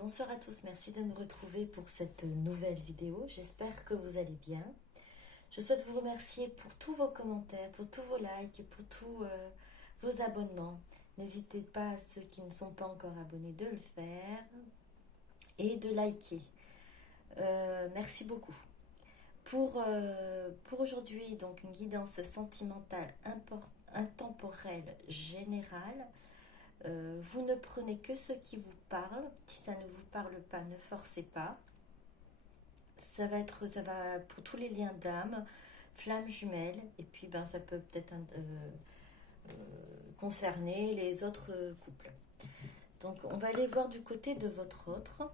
Bonsoir à tous, merci de me retrouver pour cette nouvelle vidéo. J'espère que vous allez bien. Je souhaite vous remercier pour tous vos commentaires, pour tous vos likes, pour tous vos abonnements. N'hésitez pas, à ceux qui ne sont pas encore abonnés, de le faire et de liker. Merci beaucoup. Pour aujourd'hui, donc une guidance sentimentale intemporelle générale. Vous ne prenez que ce qui vous parle. Si ça ne vous parle pas, ne forcez pas. Ça va pour tous les liens d'âme, flammes jumelles, et puis ça peut peut-être concerner les autres couples. Donc on va aller voir du côté de votre autre.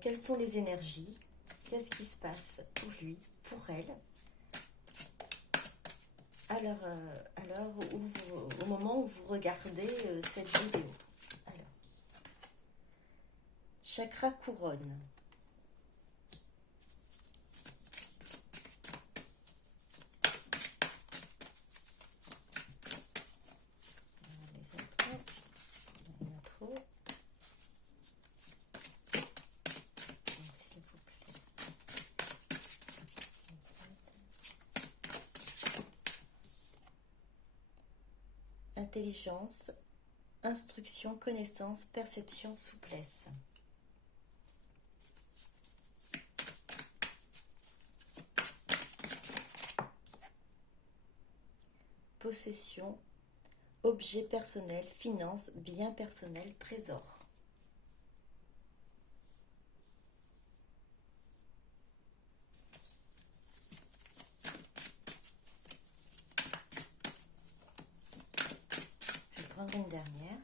Quelles sont les énergies? Qu'est-ce qui se passe pour lui, pour elle? Alors, au moment où vous regardez cette vidéo. Alors, chakra couronne. Les autres, il y en a trop. S'il vous plaît. Intelligence, instruction, connaissance, perception, souplesse. Possession, objet personnel, finance, bien personnel, trésor. Je vais prendre une dernière.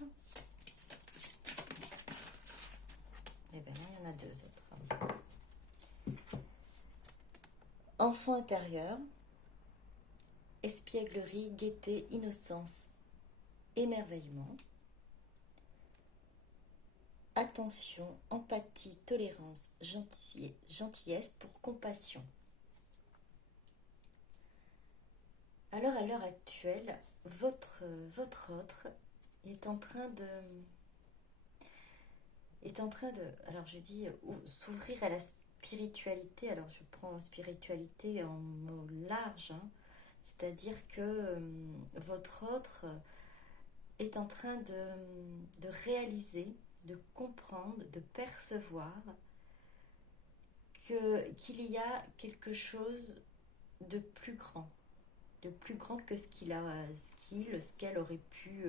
Et bien là, il y en a deux autres. Enfant intérieur, espièglerie, gaieté, innocence, émerveillement. Attention, empathie, tolérance, gentillesse pour compassion. Alors à l'heure actuelle, votre autre est en train de, alors je dis, s'ouvrir à la spiritualité. Alors je prends spiritualité en mot large, hein. C'est-à-dire que votre autre est en train de réaliser, de comprendre, de percevoir qu'il y a quelque chose de plus grand que ce qu'elle aurait pu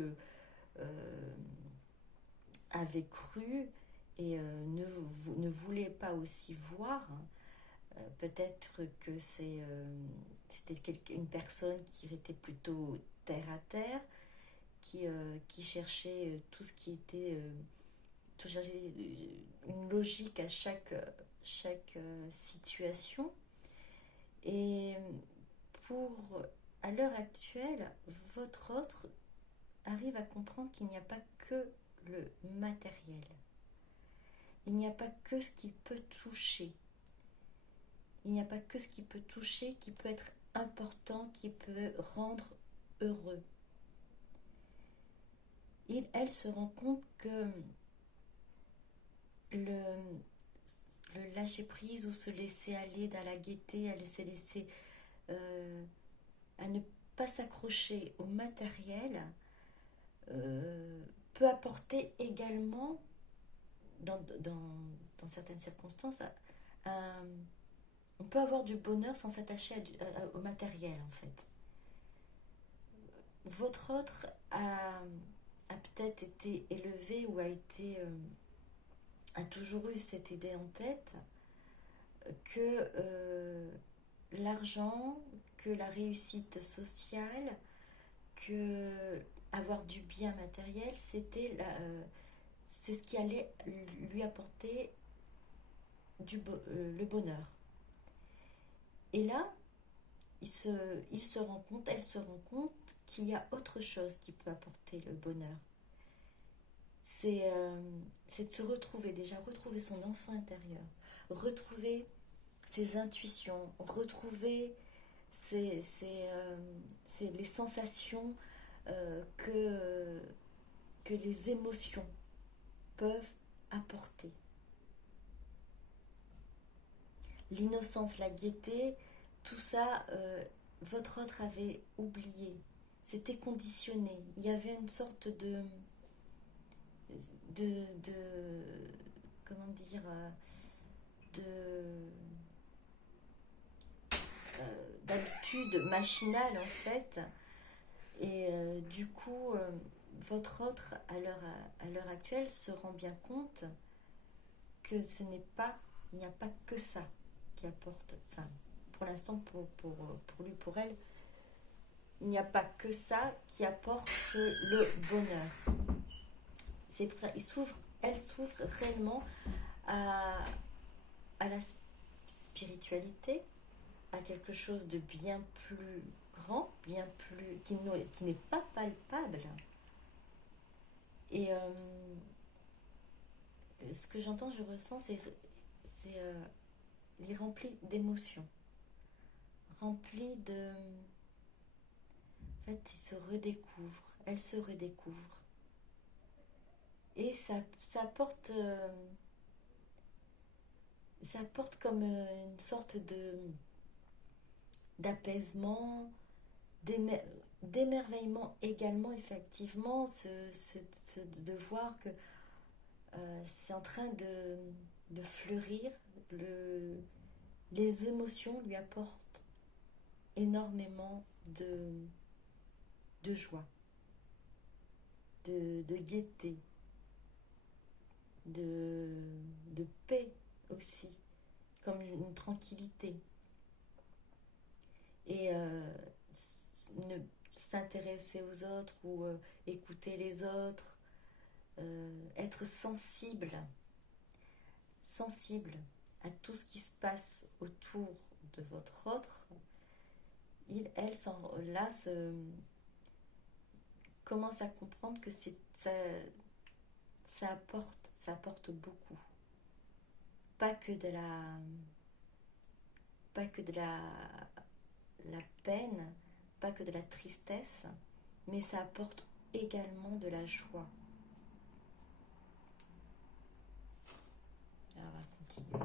avait cru et ne voulait pas aussi voir. Peut-être que c'était une personne qui était plutôt terre à terre, qui cherchait tout ce qui était une logique à chaque situation. Et à l'heure actuelle, votre autre arrive à comprendre qu'il n'y a pas que le matériel. Il n'y a pas que ce qui peut toucher. Il n'y a pas que ce qui peut toucher, qui peut être important, qui peut rendre heureux. Elle se rend compte que le lâcher prise ou se laisser aller dans la gaieté, à se laisser à ne pas s'accrocher au matériel, peut apporter également dans certaines circonstances on peut avoir du bonheur sans s'attacher au matériel en fait. Votre autre a peut-être été élevé ou a toujours eu cette idée en tête que l'argent, que la réussite sociale, que avoir du bien matériel, c'est ce qui allait lui apporter le bonheur. Et là, elle se rend compte qu'il y a autre chose qui peut apporter le bonheur. C'est de se retrouver son enfant intérieur, retrouver ses intuitions, retrouver les sensations que les émotions peuvent apporter. L'innocence, la gaieté, tout ça, votre autre avait oublié. C'était conditionné. Il y avait une sorte de comment dire, d'habitude machinale en fait. Et du coup, votre autre, à l'heure actuelle, se rend bien compte que il n'y a pas que ça qui apporte, enfin, pour l'instant, pour lui, pour elle, il n'y a pas que ça qui apporte le bonheur. C'est pour ça, elle s'ouvre réellement à la spiritualité, à quelque chose de bien plus grand, bien plus qui n'est pas palpable. Et ce que j'entends, je ressens, il est rempli d'émotions, rempli de... En fait, il se redécouvre, elle se redécouvre. Et ça apporte comme une sorte d'apaisement, d'émerveillement également, effectivement, de voir que c'est en train de fleurir. Les émotions lui apportent énormément de joie, de gaieté, de paix aussi, comme une tranquillité. Et ne s'intéresser aux autres ou écouter les autres, être sensible à tout ce qui se passe autour de votre autre, elle, là, commence à comprendre que ça apporte beaucoup. Pas que de la peine, pas que de la tristesse, mais ça apporte également de la joie. Alors, on va continuer.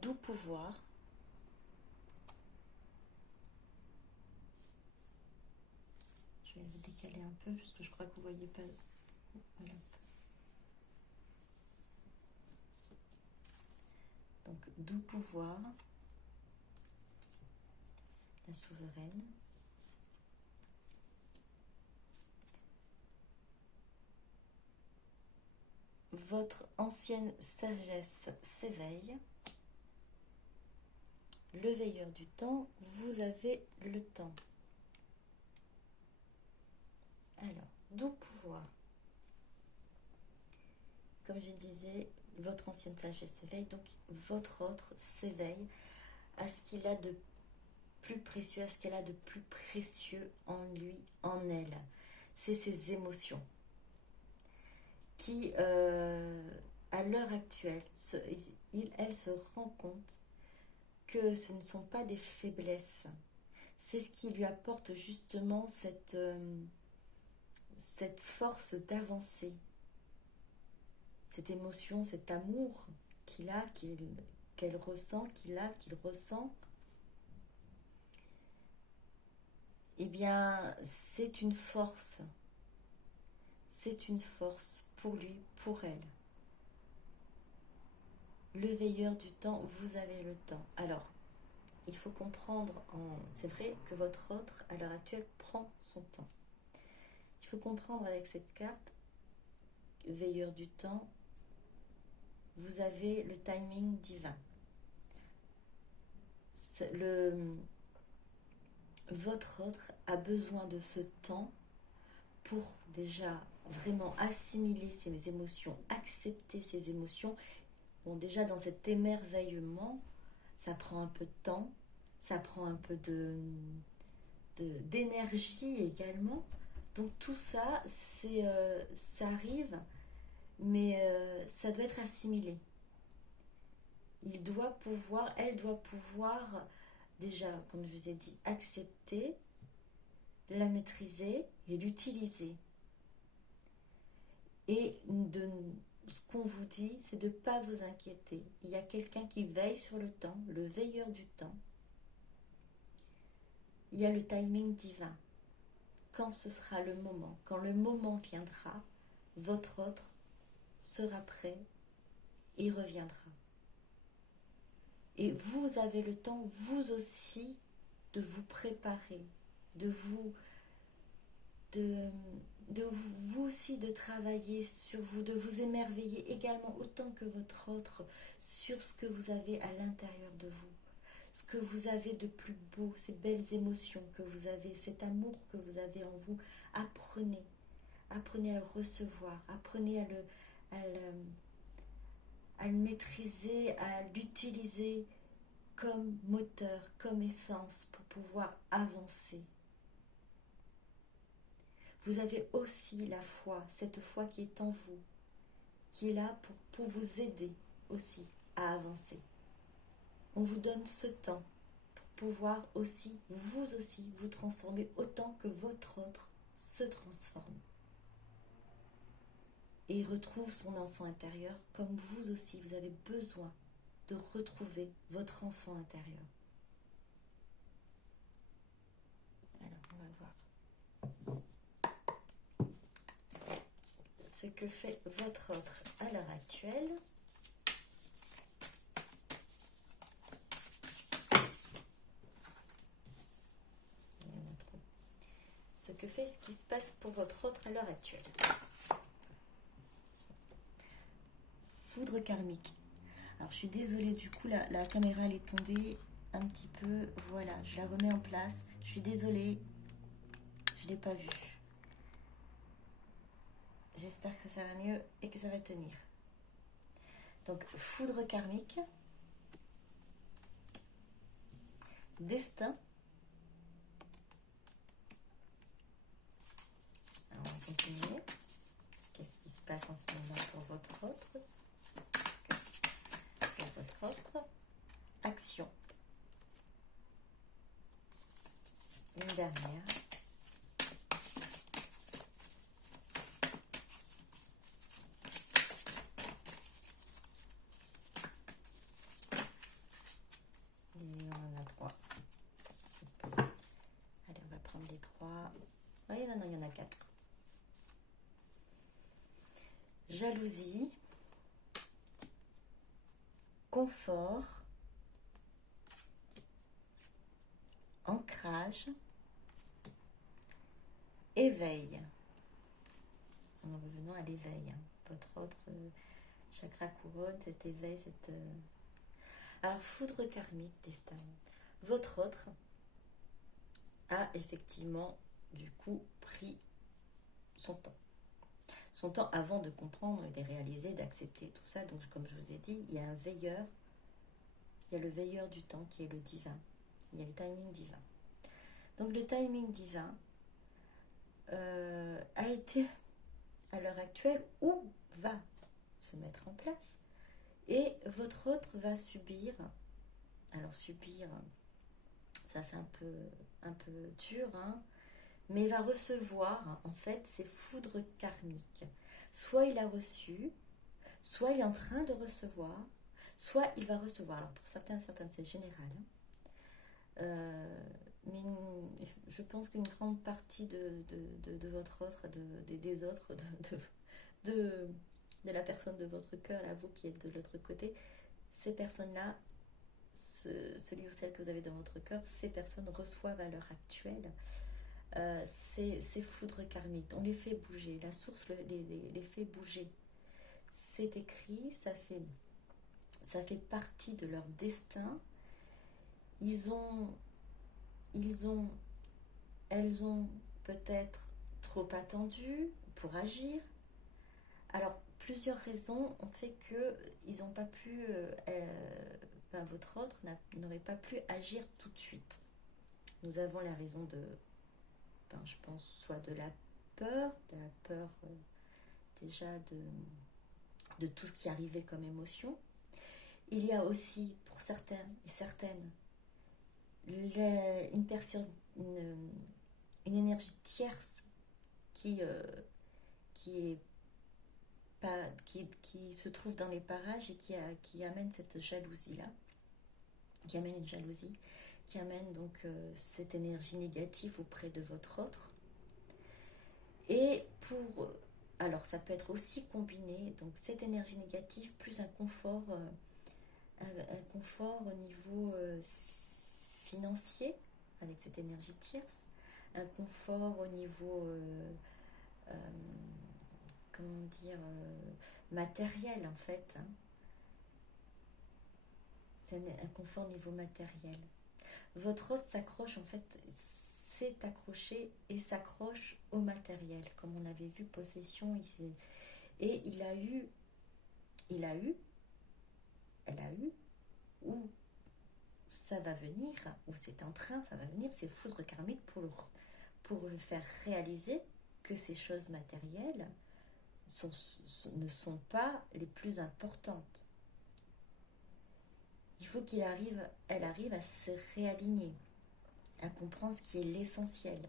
Doux pouvoir. Je vais le décaler un peu parce que je crois que vous ne voyez pas. Voilà. Donc, doux pouvoir, la souveraine. Votre ancienne sagesse s'éveille. Le veilleur du temps, vous avez le temps. Alors, doux pouvoir. Comme je disais, votre ancienne sagesse s'éveille, donc votre autre s'éveille à ce qu'il a de plus précieux, à ce qu'elle a de plus précieux en lui, en elle. C'est ses émotions qui, à l'heure actuelle, elle se rend compte que ce ne sont pas des faiblesses. C'est ce qui lui apporte justement cette force d'avancer, cette émotion, cet amour qu'il a, qu'elle ressent, qu'il ressent. Eh bien, c'est une force. C'est une force pour lui, pour elle. Le veilleur du temps, vous avez le temps. Alors, il faut comprendre, c'est vrai que votre autre, à l'heure actuelle, prend son temps. Il faut comprendre avec cette carte, veilleur du temps, vous avez le timing divin. Votre autre a besoin de ce temps pour déjà vraiment assimiler ces émotions, accepter ces émotions. Bon, déjà dans cet émerveillement, ça prend un peu de temps, ça prend un peu d'énergie également. Donc tout ça, ça arrive, mais ça doit être assimilé. Elle doit pouvoir, déjà, comme je vous ai dit, accepter, la maîtriser et l'utiliser. Et ce qu'on vous dit, c'est de ne pas vous inquiéter. Il y a quelqu'un qui veille sur le temps, le veilleur du temps. Il y a le timing divin. Quand ce sera le moment, quand le moment viendra, votre autre sera prêt et reviendra. Et vous avez le temps, vous aussi, de vous préparer, de vous aussi de travailler sur vous, de vous émerveiller également autant que votre autre sur ce que vous avez à l'intérieur de vous, ce que vous avez de plus beau, ces belles émotions que vous avez, cet amour que vous avez en vous. Apprenez à le recevoir, apprenez à le maîtriser, à l'utiliser comme moteur, comme essence pour pouvoir avancer. Vous avez aussi la foi, cette foi qui est en vous, qui est là pour vous aider aussi à avancer. On vous donne ce temps pour pouvoir aussi, vous transformer autant que votre autre se transforme. Et retrouve son enfant intérieur comme vous aussi, vous avez besoin de retrouver votre enfant intérieur. Alors, on va voir ce que fait votre autre à l'heure actuelle. Ce qui se passe pour votre autre à l'heure actuelle. Foudre karmique. Alors je suis désolée, du coup la caméra elle est tombée un petit peu. Voilà, je la remets en place. Je suis désolée, je ne l'ai pas vue. J'espère que ça va mieux et que ça va tenir. Donc foudre karmique, destin. Alors, on va continuer. Qu'est-ce qui se passe en ce moment pour votre autre? Pour votre autre. Action. Une dernière. Et on en a 3. Allez, on va prendre les 3. Oui, non, il y en a 4. Jalousie, confort, ancrage, éveil. En revenant à l'éveil, votre autre chakra couronne, cet éveil, Alors, foudre karmique, destin. Votre autre a effectivement, du coup, pris son temps. Son temps avant de comprendre, de réaliser, d'accepter tout ça. Donc, comme je vous ai dit, il y a un veilleur. Il y a le veilleur du temps qui est le divin. Il y a le timing divin. Donc, le timing divin a été, à l'heure actuelle, ou va se mettre en place. Et votre autre va subir. Alors, subir, ça fait un peu dur, hein, mais il va recevoir, en fait, ces foudres karmiques. Soit il a reçu, soit il est en train de recevoir, soit il va recevoir. Alors pour certaines, c'est général. Mais je pense qu'une grande partie de votre autre, des autres, de la personne de votre cœur, là, vous qui êtes de l'autre côté, ces personnes-là, celui ou celle que vous avez dans votre cœur, ces personnes reçoivent à l'heure actuelle ces foudres karmiques. On les fait bouger, la source les fait bouger. C'est écrit, ça fait partie de leur destin. Elles ont peut-être trop attendu pour agir. Alors, plusieurs raisons ont fait que ils n'ont pas pu, votre autre n'aurait pas pu agir tout de suite. Nous avons la raison de, je pense, soit de la peur déjà de tout ce qui arrivait comme émotion. Il y a aussi, pour certains et certaines, une personne, une énergie tierce qui est pas, qui se trouve dans les parages et qui amène cette jalousie-là, qui amène une jalousie, qui amène donc cette énergie négative auprès de votre autre. Et alors ça peut être aussi combiné, donc cette énergie négative plus un confort au niveau financier avec cette énergie tierce, un confort au niveau euh, comment dire matériel en fait, hein. C'est un confort au niveau matériel. Votre os s'accroche en fait, s'est accroché et s'accroche au matériel, comme on avait vu possession ici. Et elle a eu, ou ça va venir, ou c'est en train, ça va venir, ces foudres karmiques pour le faire réaliser que ces choses matérielles ne sont pas les plus importantes. Il faut elle arrive à se réaligner, à comprendre ce qui est l'essentiel.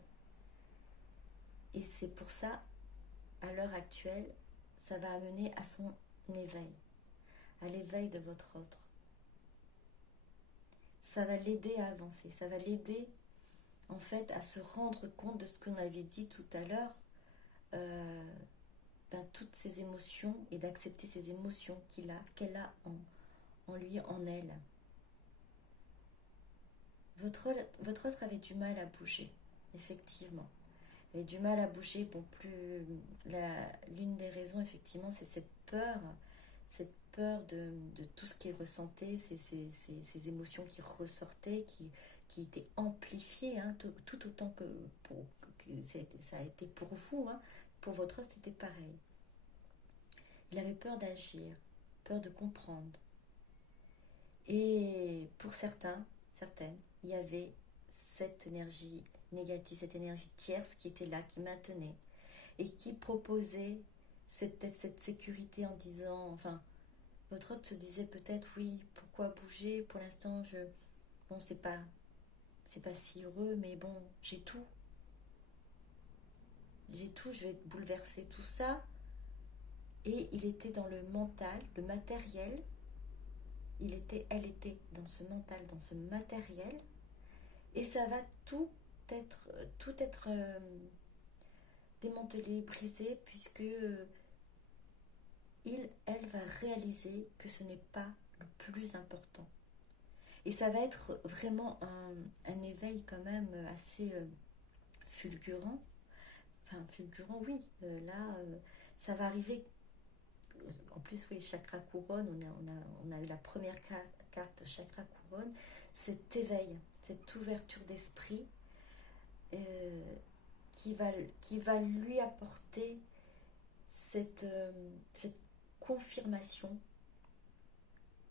Et c'est pour ça, à l'heure actuelle, ça va amener à son éveil, à l'éveil de votre autre. Ça va l'aider à avancer, ça va l'aider en fait à se rendre compte de ce qu'on avait dit tout à l'heure, toutes ces émotions et d'accepter ces émotions qu'elle a en lui, en elle. Votre autre avait du mal à bouger, effectivement. Elle avait du mal à bouger, l'une des raisons, effectivement, c'est cette peur de tout ce qu'il ressentait, ces émotions qui ressortaient, qui étaient amplifiées, hein, tout autant que ça a été pour vous, hein, pour votre autre, c'était pareil. Il avait peur d'agir, peur de comprendre. Et pour certaines, il y avait cette énergie négative, cette énergie tierce qui était là, qui maintenait et qui proposait peut-être cette sécurité en disant, votre autre se disait peut-être, oui, pourquoi bouger, pour l'instant, c'est pas si heureux, mais bon, j'ai tout, je vais bouleverser tout ça. Et il était dans le mental, le matériel, elle était dans ce mental, dans ce matériel, et ça va tout être démantelé, brisé, puisque elle va réaliser que ce n'est pas le plus important. Et ça va être vraiment un éveil quand même assez fulgurant. Fulgurant, oui. Ça va arriver. En plus, oui, chakra couronne, on a eu la première carte chakra couronne. Cet éveil, cette ouverture d'esprit qui va lui apporter cette confirmation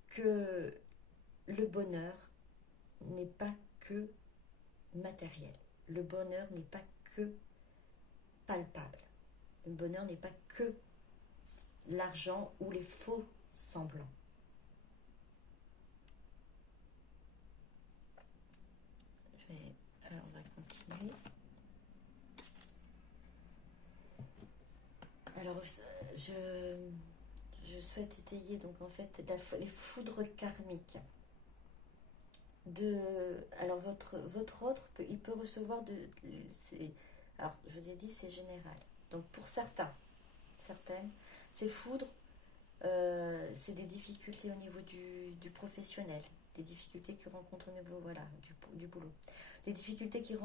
que le bonheur n'est pas que matériel. Le bonheur n'est pas que palpable. Le bonheur n'est pas que l'argent ou les faux semblants. Alors on va continuer. Alors je souhaite étayer donc en fait les foudres karmiques. Alors votre autre il peut recevoir alors je vous ai dit c'est général. Donc pour certaines, ces foudres c'est des difficultés au niveau du professionnel, des difficultés qu'ils rencontrent au niveau du boulot, des difficultés qu'elle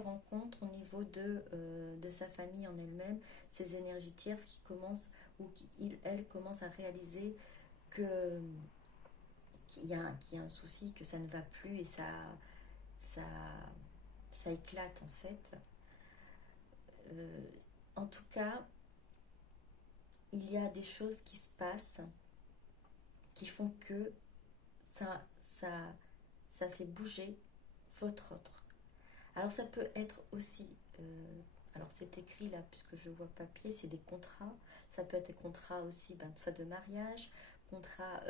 rencontre au niveau de sa famille en elle-même, ces énergies tierces qui commencent ou elle commence à réaliser qu'il y a un souci, que ça ne va plus et ça éclate en fait. tout cas, il y a des choses qui se passent qui font que ça fait bouger votre autre. Alors ça peut être aussi, alors c'est écrit là, puisque je vois papier, c'est des contrats. Ça peut être des contrats aussi, soit de mariage, contrat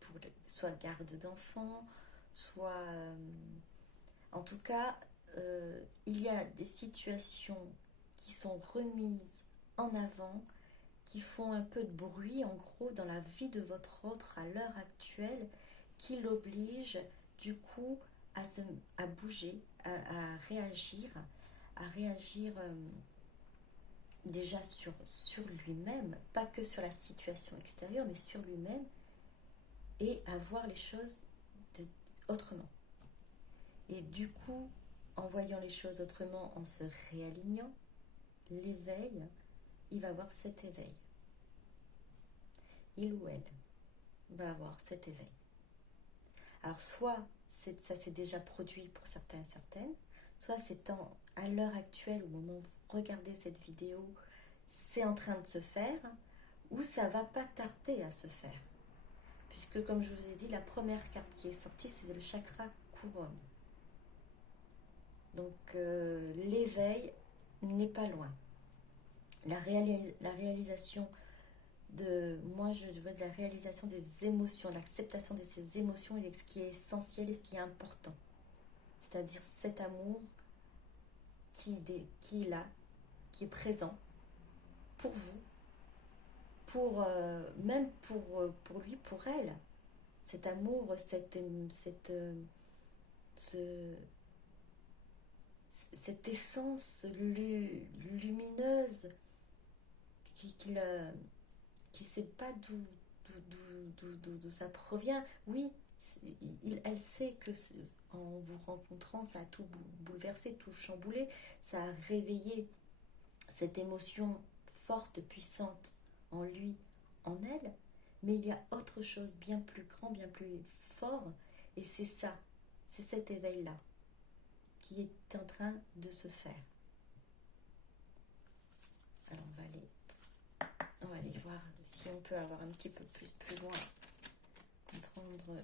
pour soit garde d'enfants, soit... en tout cas, il y a des situations qui sont remises en avant, qui font un peu de bruit, en gros, dans la vie de votre autre à l'heure actuelle, qui l'oblige, du coup, à bouger, à réagir, déjà sur lui-même, pas que sur la situation extérieure, mais sur lui-même, et à voir les choses autrement. Et du coup, en voyant les choses autrement, en se réalignant, l'éveil, il va avoir cet éveil. Il ou elle va avoir cet éveil. Alors soit ça s'est déjà produit pour certains et certaines, soit c'est à l'heure actuelle, au moment où vous regardez cette vidéo, c'est en train de se faire, ou ça va pas tarder à se faire. Puisque comme je vous ai dit, la première carte qui est sortie, c'est le chakra couronne. Donc l'éveil n'est pas loin. La réalisation moi je veux de la réalisation des émotions, l'acceptation de ces émotions et ce qui est essentiel et ce qui est important. C'est-à-dire cet amour qui est là, qui est présent pour vous, même pour lui, pour elle. Cet amour, cette essence lumineuse qui ne sait pas d'où ça provient. Oui, elle sait que en vous rencontrant, ça a tout bouleversé, tout chamboulé, ça a réveillé cette émotion forte, puissante en lui, en elle, mais il y a autre chose bien plus grand, bien plus fort, et c'est ça, c'est cet éveil-là qui est en train de se faire. Alors on va aller voir si on peut avoir un petit peu plus loin, comprendre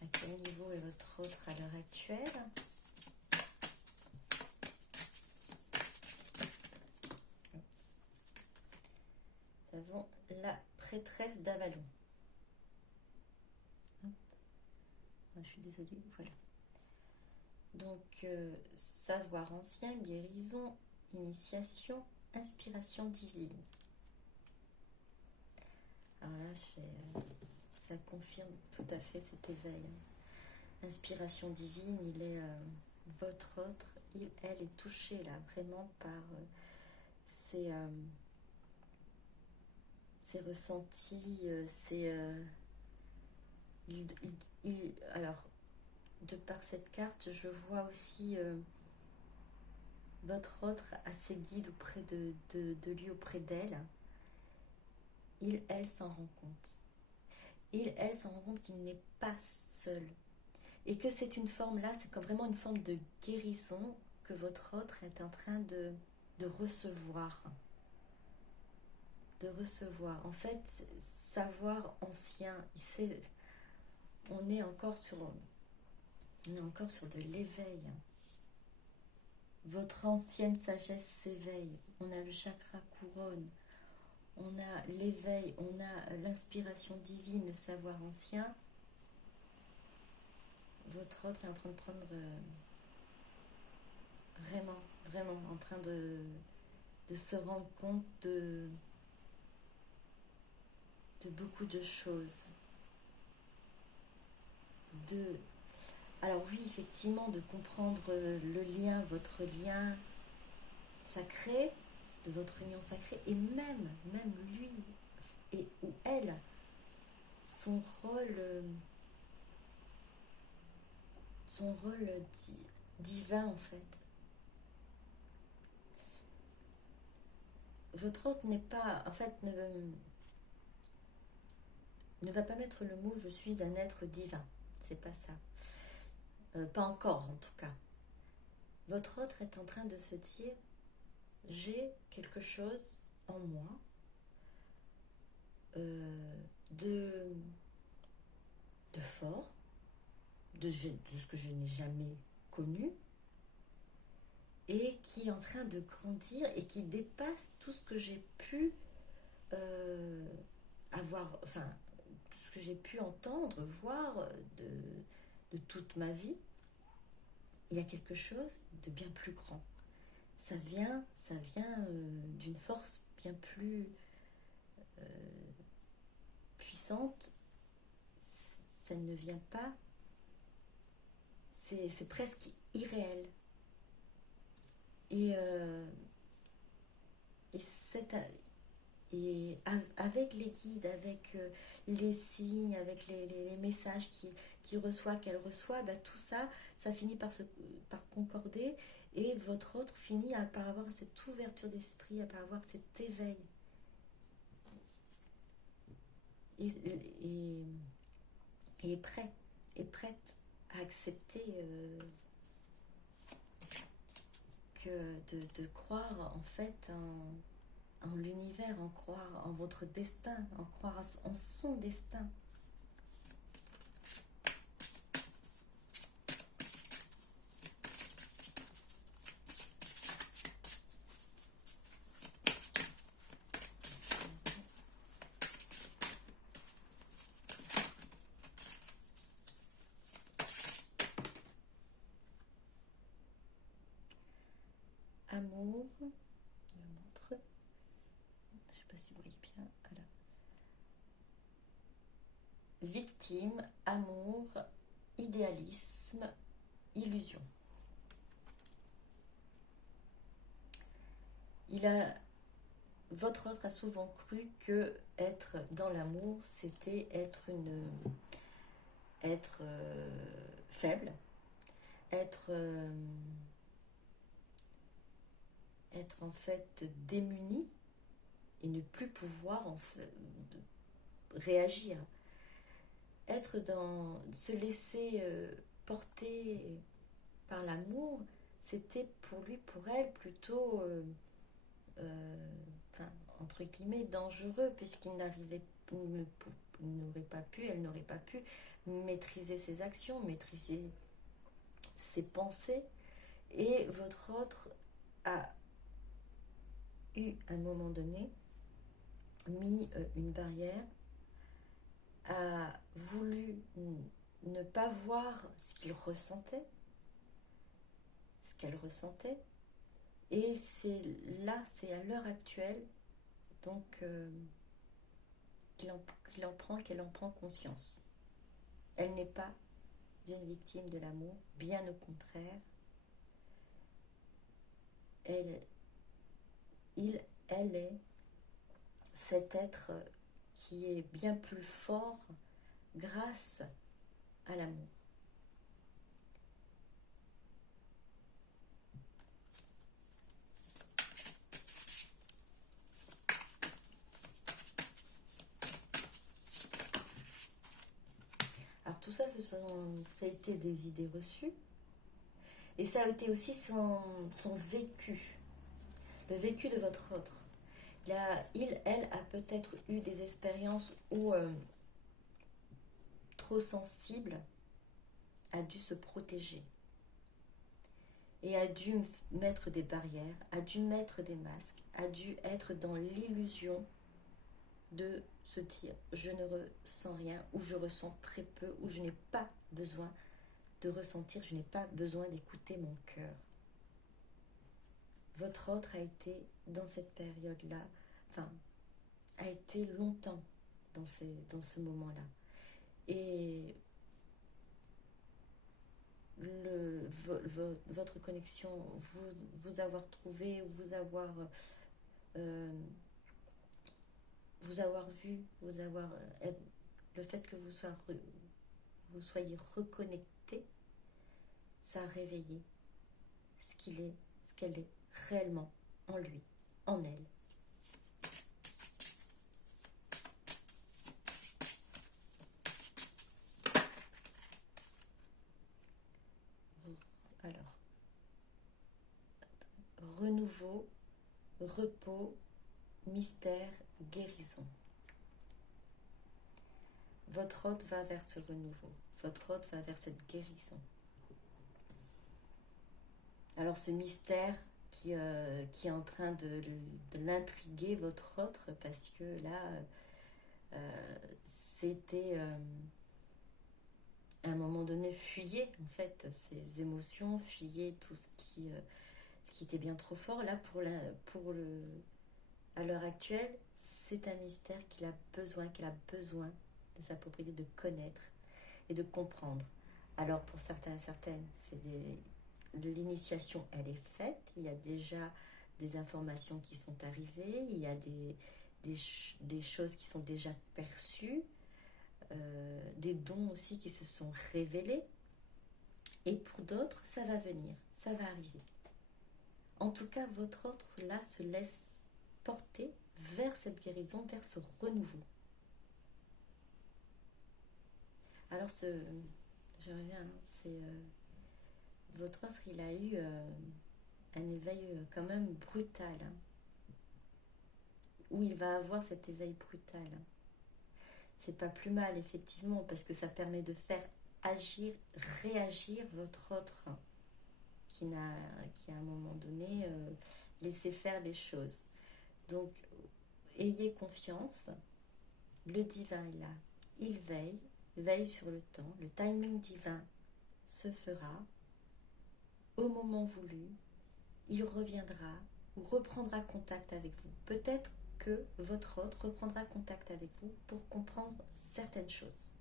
à quel niveau est votre autre à l'heure actuelle. Nous avons la prêtresse d'Avalon. Je suis désolée, voilà. Donc, savoir ancien, guérison, initiation, inspiration divine. Alors là, ça confirme tout à fait cet éveil. Inspiration divine, il est votre autre, elle est touchée là, vraiment par ses ressentis, alors, de par cette carte, je vois aussi votre autre à ses guides auprès de lui, auprès d'elle. Elle s'en rend compte. Elle s'en rend compte qu'il n'est pas seul. Et que c'est une forme là, c'est comme vraiment une forme de guérison que votre autre est en train de recevoir. De recevoir. En fait, savoir ancien, on est encore sur de l'éveil. Votre ancienne sagesse s'éveille. On a le chakra couronne. On a l'éveil, on a l'inspiration divine, le savoir ancien. Votre autre est en train de prendre vraiment en train de se rendre compte de beaucoup de choses. Alors oui, effectivement, de comprendre le lien, votre lien sacré, de votre union sacrée, et même lui ou elle, son rôle divin en fait. Votre autre n'est pas, en fait, ne va pas mettre le mot je suis un être divin, c'est pas ça. Pas encore en tout cas. Votre autre est en train de se dire j'ai quelque chose en moi de fort, de ce que je n'ai jamais connu, et qui est en train de grandir et qui dépasse tout ce que j'ai pu avoir, enfin, tout ce que j'ai pu entendre, voir de toute ma vie. Il y a quelque chose de bien plus grand. Ça vient d'une force bien plus puissante. Ça ne vient pas, c'est presque irréel. Et, et, cette, et avec les guides, avec les signes, avec les messages qu'il reçoit, qu'elle reçoit, ben, tout ça, ça finit par concorder, et votre autre finit par avoir cette ouverture d'esprit, par avoir cet éveil. Et, et, et est prêt, est prête à accepter de croire en fait en l'univers, en croire en votre destin, en croire en son destin. Amour, je montre, je sais pas si vous voyez bien, voilà. Victime, amour, idéalisme, illusion. Votre autre a souvent cru que être dans l'amour, c'était être faible, être en fait démuni, et ne plus pouvoir en fait réagir. Se laisser porter par l'amour, c'était pour lui, pour elle, plutôt enfin, entre guillemets dangereux, puisqu'il n'arrivait, il n'aurait pas pu, elle n'aurait pas pu maîtriser ses actions, maîtriser ses pensées. Et votre autre a eu à un moment donné mis une barrière, a voulu ne pas voir ce qu'il ressentait, ce qu'elle ressentait. Et c'est à l'heure actuelle, donc qu'elle en prend conscience. Elle n'est pas une victime de l'amour, bien au contraire. Elle est cet être qui est bien plus fort grâce à l'amour. Alors tout ça, ça a été des idées reçues, et ça a été aussi son vécu, le vécu de votre autre. Elle a peut-être eu des expériences où trop sensible, a dû se protéger et a dû mettre des barrières, a dû mettre des masques, a dû être dans l'illusion de se dire je ne ressens rien, ou je ressens très peu, ou je n'ai pas besoin de ressentir, je n'ai pas besoin d'écouter mon cœur. Votre autre a été dans cette période-là, enfin, a été longtemps dans ce moment-là. Et votre connexion, vous avoir trouvé, vous avoir vu, le fait que vous soyez reconnecté, ça a réveillé ce qu'elle est réellement en lui, en elle. Alors, renouveau, repos, mystère, guérison. Votre hôte va vers ce renouveau. Votre hôte va vers cette guérison. Alors ce mystère qui est en train de l'intriguer, votre hôte, parce que là, c'était à un moment donné, fuyez en fait ses émotions, fuyez tout ce qui était bien trop fort. Là, à l'heure actuelle, c'est un mystère qu'elle a besoin de s'approprier, de connaître et de comprendre. Alors pour certains et certaines, l'initiation, elle est faite, il y a déjà des informations qui sont arrivées, il y a des choses qui sont déjà perçues, des dons aussi qui se sont révélés, et pour d'autres, ça va venir, ça va arriver. En tout cas, votre autre, là, se laisse porter vers cette guérison, vers ce renouveau. Alors, je reviens, c'est votre offre, il a eu un éveil quand même brutal, hein, où il va avoir cet éveil brutal. C'est pas plus mal, effectivement, parce que ça permet de faire agir, réagir votre autre, qui à un moment donné laissé faire les choses. Donc, ayez confiance, le divin est là, il veille sur le temps, le timing divin se fera au moment voulu, il reviendra ou reprendra contact avec vous. Peut-être que votre hôte reprendra contact avec vous pour comprendre certaines choses.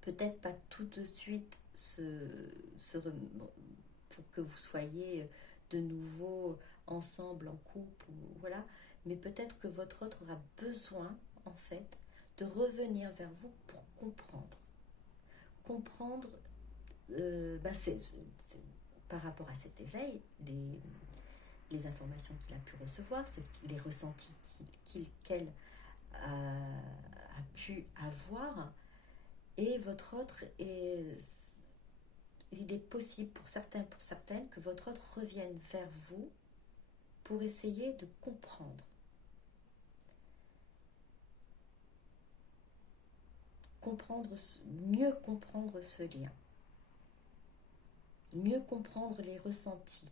Peut-être pas tout de suite pour que vous soyez de nouveau ensemble en couple, voilà, mais peut-être que votre hôte aura besoin en fait de revenir vers vous pour comprendre par rapport à cet éveil, les informations qu'il a pu recevoir, les ressentis qu'elle a pu avoir, et votre autre il est possible pour certains, pour certaines, que votre autre revienne vers vous pour essayer de comprendre. Mieux comprendre ce lien. Mieux comprendre les ressentis.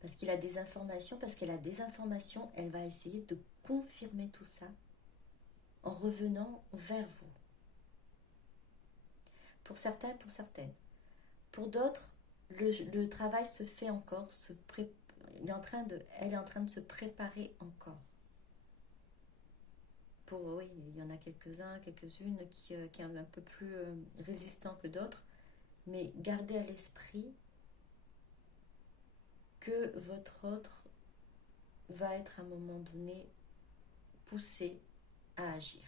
Parce qu'il a des informations, parce qu'elle a des informations, elle va essayer de confirmer tout ça en revenant vers vous. Pour certains, pour certaines. Pour d'autres, le travail se fait encore, elle est en train de se préparer encore. Oui, il y en a quelques-unes qui sont un peu plus résistants que d'autres, mais gardez à l'esprit que votre autre va être à un moment donné poussé à agir.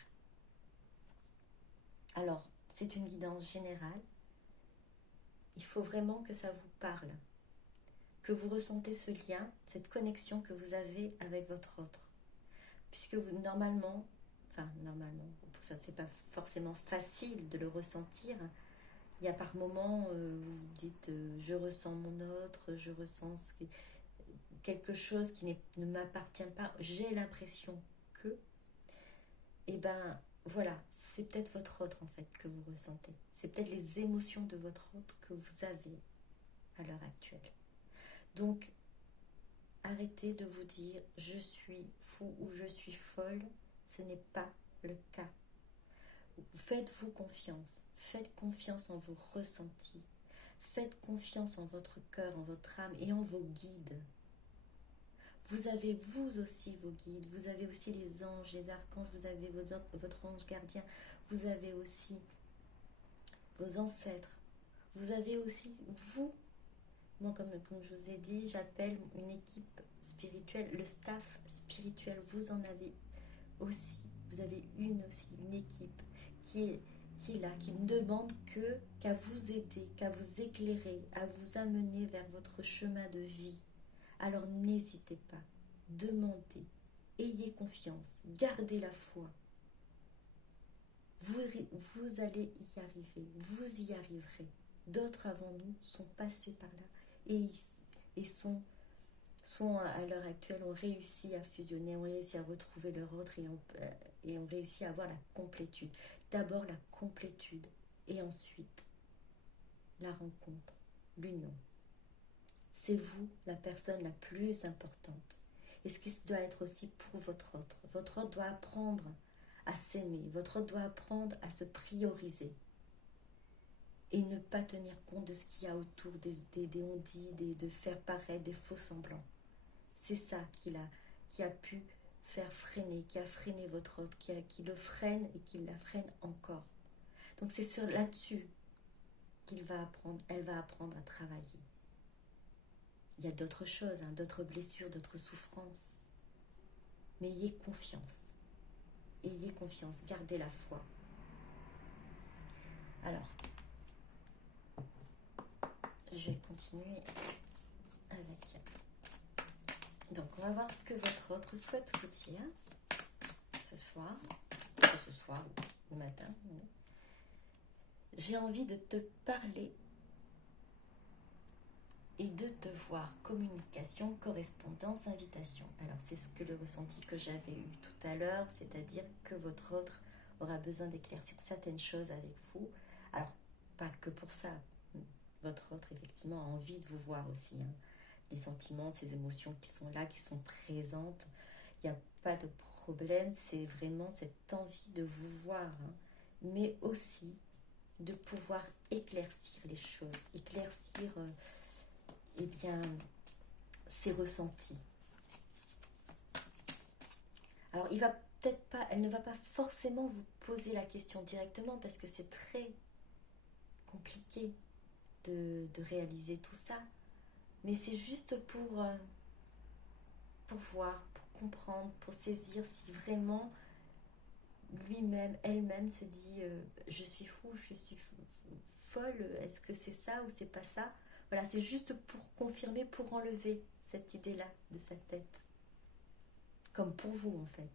Alors, c'est une guidance générale. Il faut vraiment que ça vous parle, que vous ressentez ce lien, cette connexion que vous avez avec votre autre. Puisque vous, normalement, pour ça, c'est pas forcément facile de le ressentir. Il y a par moments, vous vous dites, je ressens mon autre, je ressens quelque chose qui ne m'appartient pas, j'ai l'impression que, et ben voilà, c'est peut-être votre autre en fait que vous ressentez. C'est peut-être les émotions de votre autre que vous avez à l'heure actuelle. Donc, arrêtez de vous dire je suis fou ou je suis folle, ce n'est pas le cas. Faites-vous confiance, faites confiance en vos ressentis, faites confiance en votre cœur, en votre âme et en vos guides. Vous avez vous aussi vos guides, vous avez aussi les anges, les archanges, vous avez votre ange gardien, vous avez aussi vos ancêtres, vous avez aussi vous. Moi, comme je vous ai dit, j'appelle une équipe spirituelle, le staff spirituel, vous en avez aussi. Vous avez une équipe qui est là, qui ne demande qu'à vous aider, qu'à vous éclairer, à vous amener vers votre chemin de vie. Alors n'hésitez pas, demandez, ayez confiance, gardez la foi. Vous allez y arriver, vous y arriverez. D'autres avant nous sont passés par là et sont sont à l'heure actuelle, ont réussi à fusionner, ont réussi à retrouver leur ordre et ont réussi à avoir la complétude. D'abord la complétude et ensuite la rencontre, l'union. C'est vous la personne la plus importante. Et ce qui doit être aussi pour votre autre. Votre autre doit apprendre à s'aimer. Votre autre doit apprendre à se prioriser. Et ne pas tenir compte de ce qu'il y a autour des on-dit, de faire paraître des faux semblants. C'est ça qui a pu faire freiner, qui a freiné votre autre, qui le freine et qui la freine encore. Donc c'est là-dessus elle va apprendre à travailler. Il y a d'autres choses, d'autres blessures, d'autres souffrances. Mais ayez confiance. Ayez confiance, gardez la foi. Alors, je vais continuer avec. Donc, on va voir ce que votre autre souhaite vous dire ce soir ou le matin. J'ai envie de te parler et de te voir. Communication, correspondance, invitation. Alors, c'est ce que le ressenti que j'avais eu tout à l'heure, c'est-à-dire que votre autre aura besoin d'éclaircir certaines choses avec vous. Alors, pas que pour ça. Votre autre, effectivement, a envie de vous voir aussi. Les sentiments, ces émotions qui sont là, qui sont présentes. Il n'y a pas de problème, c'est vraiment cette envie de vous voir. Mais aussi de pouvoir éclaircir les choses, éclaircir ses ressentis. Alors, elle ne va pas forcément vous poser la question directement parce que c'est très compliqué de réaliser tout ça. Mais c'est juste pour voir, pour comprendre, pour saisir si vraiment lui-même, elle-même se dit je suis fou, je suis folle, est-ce que c'est ça ou c'est pas ça? Voilà, c'est juste pour confirmer, pour enlever cette idée-là de sa tête. Comme pour vous en fait.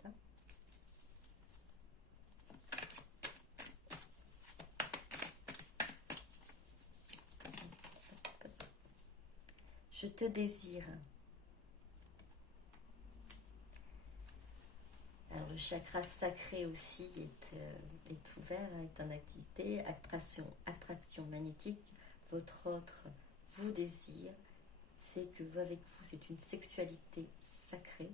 Je te désire. Alors le chakra sacré aussi est ouvert, est en activité. Attraction magnétique. Votre autre vous désire. C'est que avec vous, c'est une sexualité sacrée.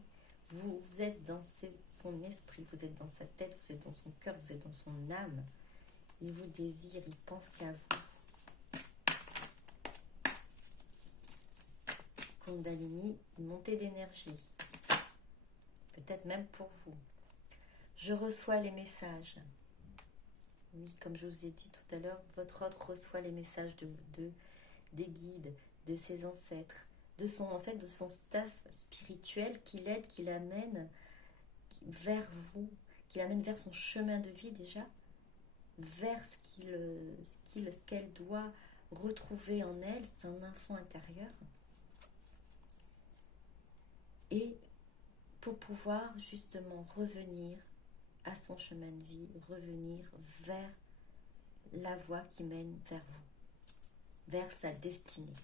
Vous êtes dans son esprit, vous êtes dans sa tête, vous êtes dans son cœur, vous êtes dans son âme. Il vous désire, il pense qu'à vous. Kundalini, une montée d'énergie. Peut-être même pour vous. Je reçois les messages. Oui, comme je vous ai dit tout à l'heure, votre autre reçoit les messages des guides, de ses ancêtres, de son staff spirituel qui l'aide, qui l'amène vers vous, qui l'amène vers son chemin de vie déjà, vers ce qu'elle doit retrouver en elle, son enfant intérieur. Et pour pouvoir justement revenir à son chemin de vie, revenir vers la voie qui mène vers vous, vers sa destinée.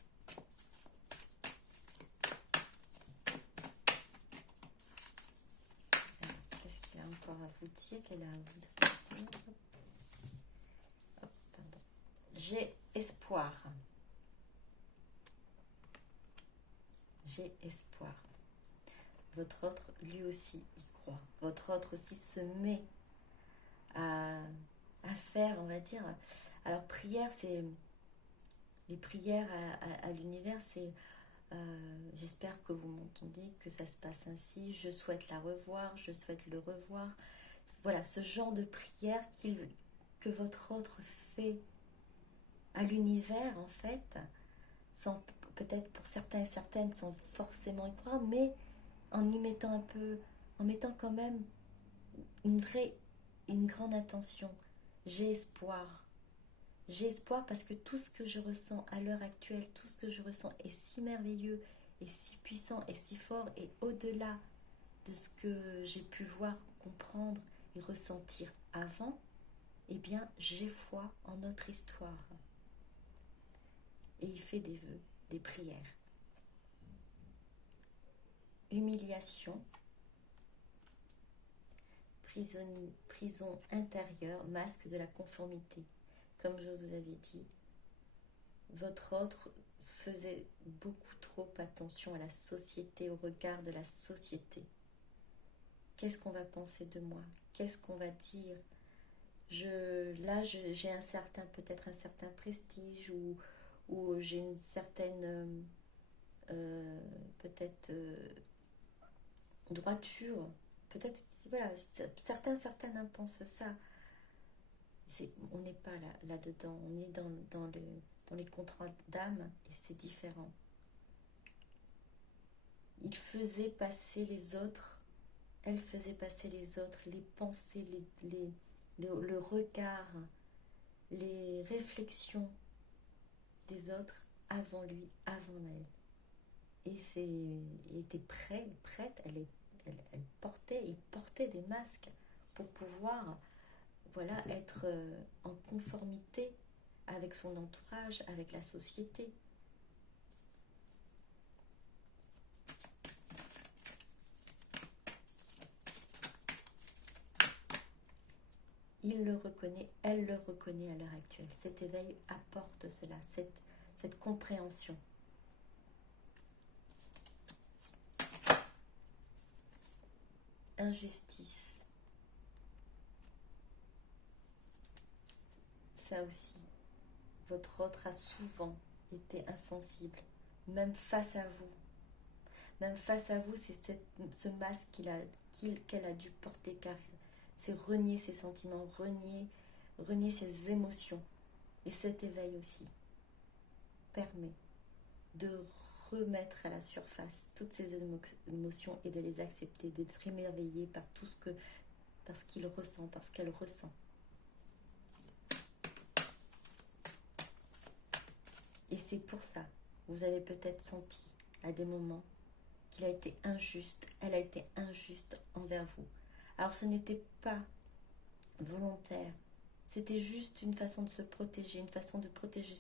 Qu'est-ce qu'il a encore à vous dire? Qu'elle a à vous dire? J'ai espoir. J'ai espoir. Votre autre, lui aussi, y croit. Votre autre aussi se met à faire, on va dire. Alors, prière, c'est... Les prières à l'univers, c'est... j'espère que vous m'entendez, que ça se passe ainsi. Je souhaite la revoir, je souhaite le revoir. Voilà, ce genre de prière que votre autre fait à l'univers, en fait, sans peut-être pour certains et certaines, sans forcément y croire, mais en y mettant un peu, en mettant quand même une grande attention. J'ai espoir. J'ai espoir parce que tout ce que je ressens à l'heure actuelle, tout ce que je ressens est si merveilleux, et si puissant, et si fort, et au-delà de ce que j'ai pu voir, comprendre et ressentir avant, eh bien, j'ai foi en notre histoire. Et il fait des vœux, des prières. humiliation, prison intérieure, masque de la conformité. Comme je vous avais dit, votre autre faisait beaucoup trop attention à la société, au regard de la société. Qu'est-ce qu'on va penser de moi? Qu'est-ce qu'on va dire? Là, j'ai peut-être un certain prestige, ou j'ai une certaine peut-être droiture. Peut-être, voilà, certains pensent ça. On n'est pas là-dedans, on est dans les contrats d'âme, et c'est différent. Il faisait passer les autres, elle faisait passer les autres, les pensées, le regard, les réflexions des autres avant lui, avant elle. Et elle était prête, elle portait des masques pour pouvoir, voilà, être en conformité avec son entourage, avec la société. Il le reconnaît, elle le reconnaît à l'heure actuelle. Cet éveil apporte cela, cette compréhension. Injustice. Ça aussi, votre autre a souvent été insensible, même face à vous. Même face à vous, c'est ce masque qu'elle a dû porter, car c'est renier ses sentiments, renier ses émotions. Et cet éveil aussi permet de remettre à la surface toutes ces émotions et de les accepter, d'être émerveillé par par ce qu'il ressent, par ce qu'elle ressent. Et c'est pour ça, vous avez peut-être senti à des moments qu'il a été injuste, elle a été injuste envers vous. Alors ce n'était pas volontaire, c'était juste une façon de se protéger, une façon de protéger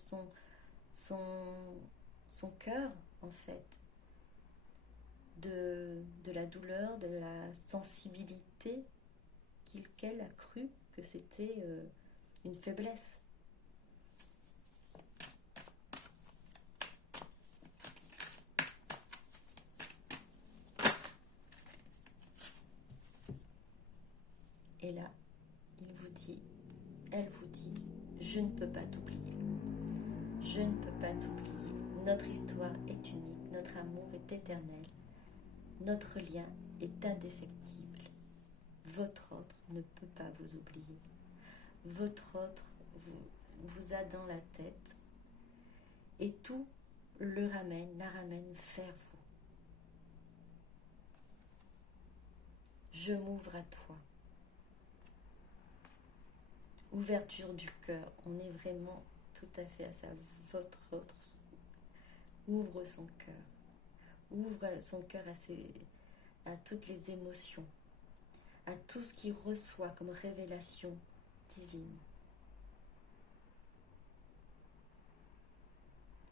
son cœur, en fait, de la douleur, de la sensibilité qu'elle a cru que c'était une faiblesse. Et là, elle vous dit, je ne peux pas t'oublier. Je ne peux pas t'oublier. Notre histoire est unique, notre amour est éternel, notre lien est indéfectible. Votre autre ne peut pas vous oublier. Votre autre vous a dans la tête, et tout la ramène vers vous. Je m'ouvre à toi. Ouverture du cœur, on est vraiment tout à fait à ça. Votre autre ouvre son cœur à toutes les émotions, à tout ce qu'il reçoit comme révélation divine.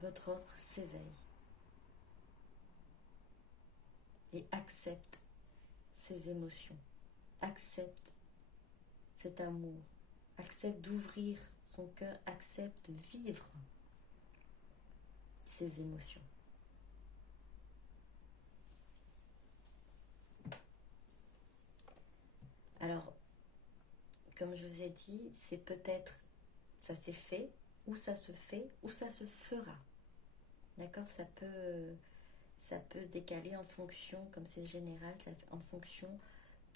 Votre autre s'éveille et accepte ses émotions, accepte cet amour, accepte d'ouvrir son cœur, accepte de vivre ses émotions. Alors, comme je vous ai dit, c'est peut-être, ça s'est fait, ou ça se fait, ou ça se fera. D'accord, ça peut décaler en fonction, comme c'est général, en fonction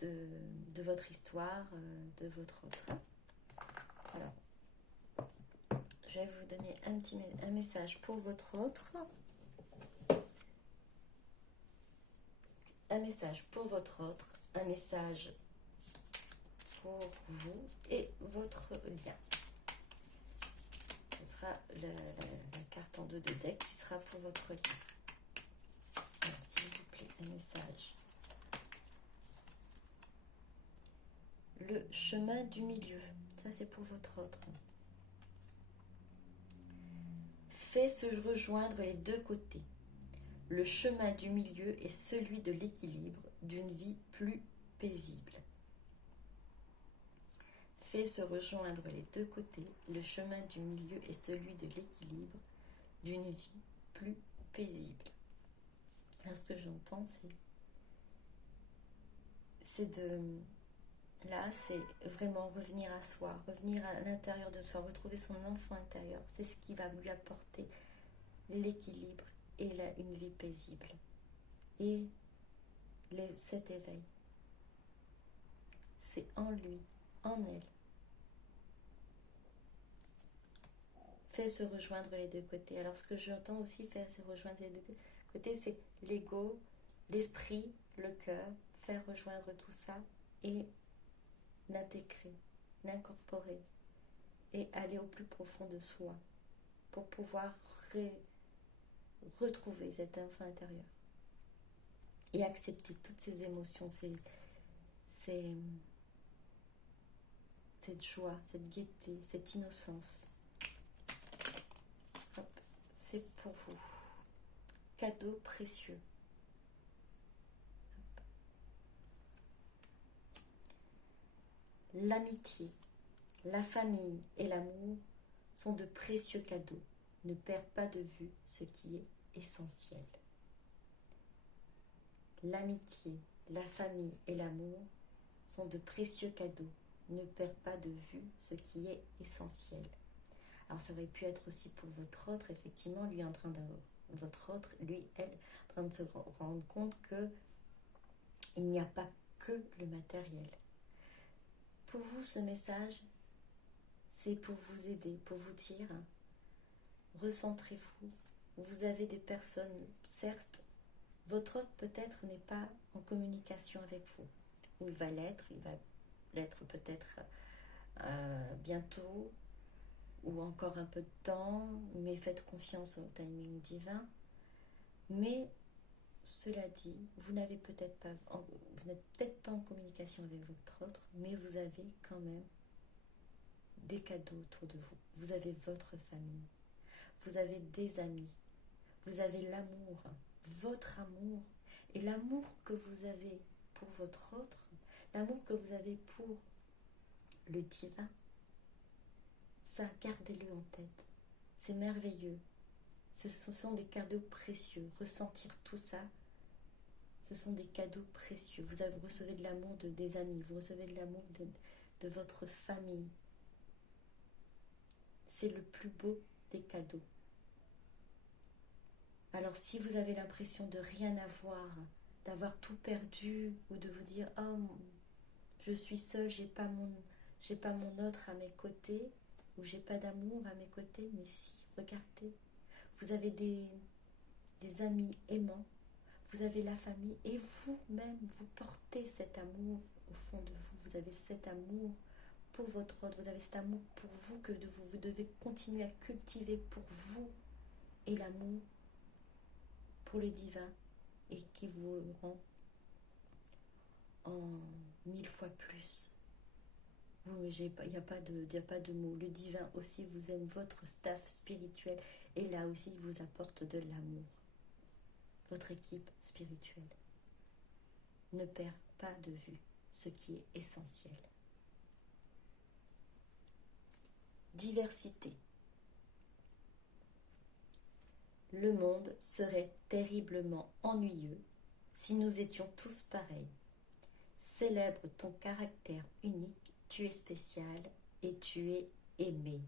de votre histoire, de votre autre. Alors, je vais vous donner un message pour votre autre. Un message pour votre autre, un message pour vous et votre lien. Ce sera la carte en 2 de deck qui sera pour votre lien. Alors, s'il vous plaît, un message. Le chemin du milieu, ça c'est pour votre autre. Fait se rejoindre les deux côtés. Le chemin du milieu est celui de l'équilibre, d'une vie plus paisible. Fais se rejoindre les deux côtés. Le chemin du milieu est celui de l'équilibre, d'une vie plus paisible. Alors, ce que j'entends, c'est vraiment revenir à soi, revenir à l'intérieur de soi, retrouver son enfant intérieur. C'est ce qui va lui apporter l'équilibre et une vie paisible. Et cet éveil, c'est en lui, en elle. Fais se rejoindre les deux côtés. Alors, ce que j'entends aussi faire se rejoindre les deux côtés, c'est l'ego, l'esprit, le cœur, faire rejoindre tout ça et l'intégrer, l'incorporer et aller au plus profond de soi pour pouvoir retrouver cet enfant intérieur et accepter toutes ces émotions, cette joie, cette gaieté, cette innocence. Hop, c'est pour vous. Cadeau précieux. L'amitié, la famille et l'amour sont de précieux cadeaux. Ne perds pas de vue ce qui est essentiel. L'amitié, la famille et l'amour sont de précieux cadeaux. Ne perds pas de vue ce qui est essentiel. Alors ça aurait pu être aussi pour votre autre, effectivement, lui, elle, en train de se rendre compte que il n'y a pas que le matériel. Pour vous, ce message, c'est pour vous aider, pour vous dire, recentrez-vous. Vous avez des personnes, certes, votre autre peut-être n'est pas en communication avec vous. Ou il va l'être peut-être bientôt, ou encore un peu de temps, mais faites confiance au timing divin. Mais cela dit, vous n'êtes peut-être pas en communication avec votre autre, mais vous avez quand même des cadeaux autour de vous. Vous avez votre famille, vous avez des amis, vous avez l'amour, votre amour, et l'amour que vous avez pour votre autre, l'amour que vous avez pour le divin, ça, gardez-le en tête. C'est merveilleux. Ce sont des cadeaux précieux. Ressentir tout ça, ce sont des cadeaux précieux. Vous recevez de l'amour des amis, vous recevez de l'amour de votre famille. C'est le plus beau des cadeaux. Alors si vous avez l'impression de rien avoir, d'avoir tout perdu, ou de vous dire « Oh, je suis seule, j'ai pas mon autre à mes côtés », ou « J'ai pas d'amour à mes côtés », mais si, regardez, vous avez des amis aimants, vous avez la famille, et vous-même, vous portez cet amour au fond de vous. Vous avez cet amour pour votre autre, vous avez cet amour pour vous que vous devez continuer à cultiver pour vous, et l'amour pour le divin, et qui vous le rend en 1000 fois plus. Oui, mais il n'y a pas de mots. Le divin aussi vous aime, votre staff spirituel, et là aussi il vous apporte de l'amour. Votre équipe spirituelle. Ne perd pas de vue ce qui est essentiel. Diversité. Le monde serait terriblement ennuyeux si nous étions tous pareils. Célèbre ton caractère unique, tu es spécial et tu es aimé.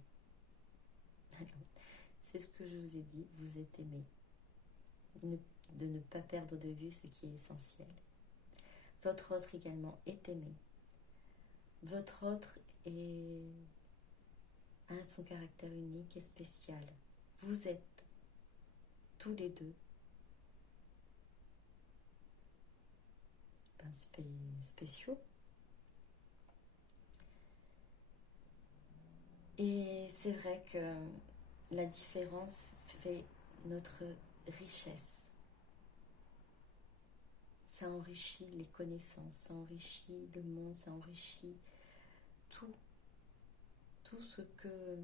C'est ce que je vous ai dit, vous êtes aimé. De ne pas perdre de vue ce qui est essentiel. Votre autre également est aimé. Votre autre a son caractère unique et spécial. Vous êtes tous les deux spéciaux. Et c'est vrai que la différence fait notre richesse. Ça enrichit les connaissances, ça enrichit le monde, ça enrichit tout ce que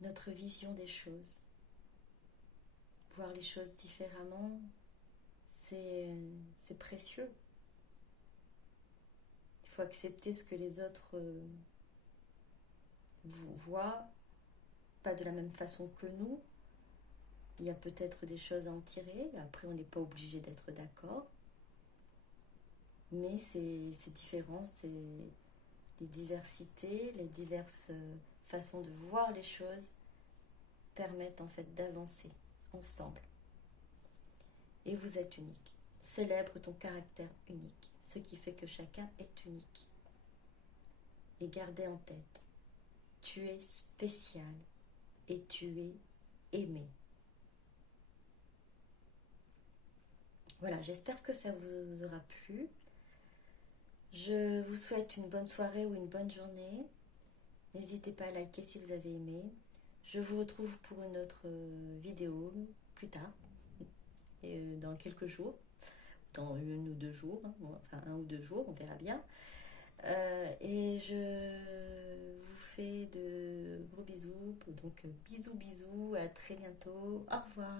notre vision des choses. voir les choses différemment, c'est précieux. Il faut accepter ce que les autres voient, pas de la même façon que nous. Il y a peut-être des choses à en tirer, après on n'est pas obligé d'être d'accord. Mais ces différences, les diversités, les diverses façons de voir les choses permettent en fait d'avancer ensemble. Et vous êtes unique. Célèbre ton caractère unique, ce qui fait que chacun est unique. Et gardez en tête, tu es spécial et tu es aimé. Voilà, j'espère que ça vous aura plu. Je vous souhaite une bonne soirée ou une bonne journée. N'hésitez pas à liker si vous avez aimé. Je vous retrouve pour une autre vidéo plus tard, dans quelques jours, dans 1 ou 2 jours, hein, enfin 1 ou 2 jours, on verra bien. Et je vous fais de gros bisous, donc bisous bisous, à très bientôt, au revoir.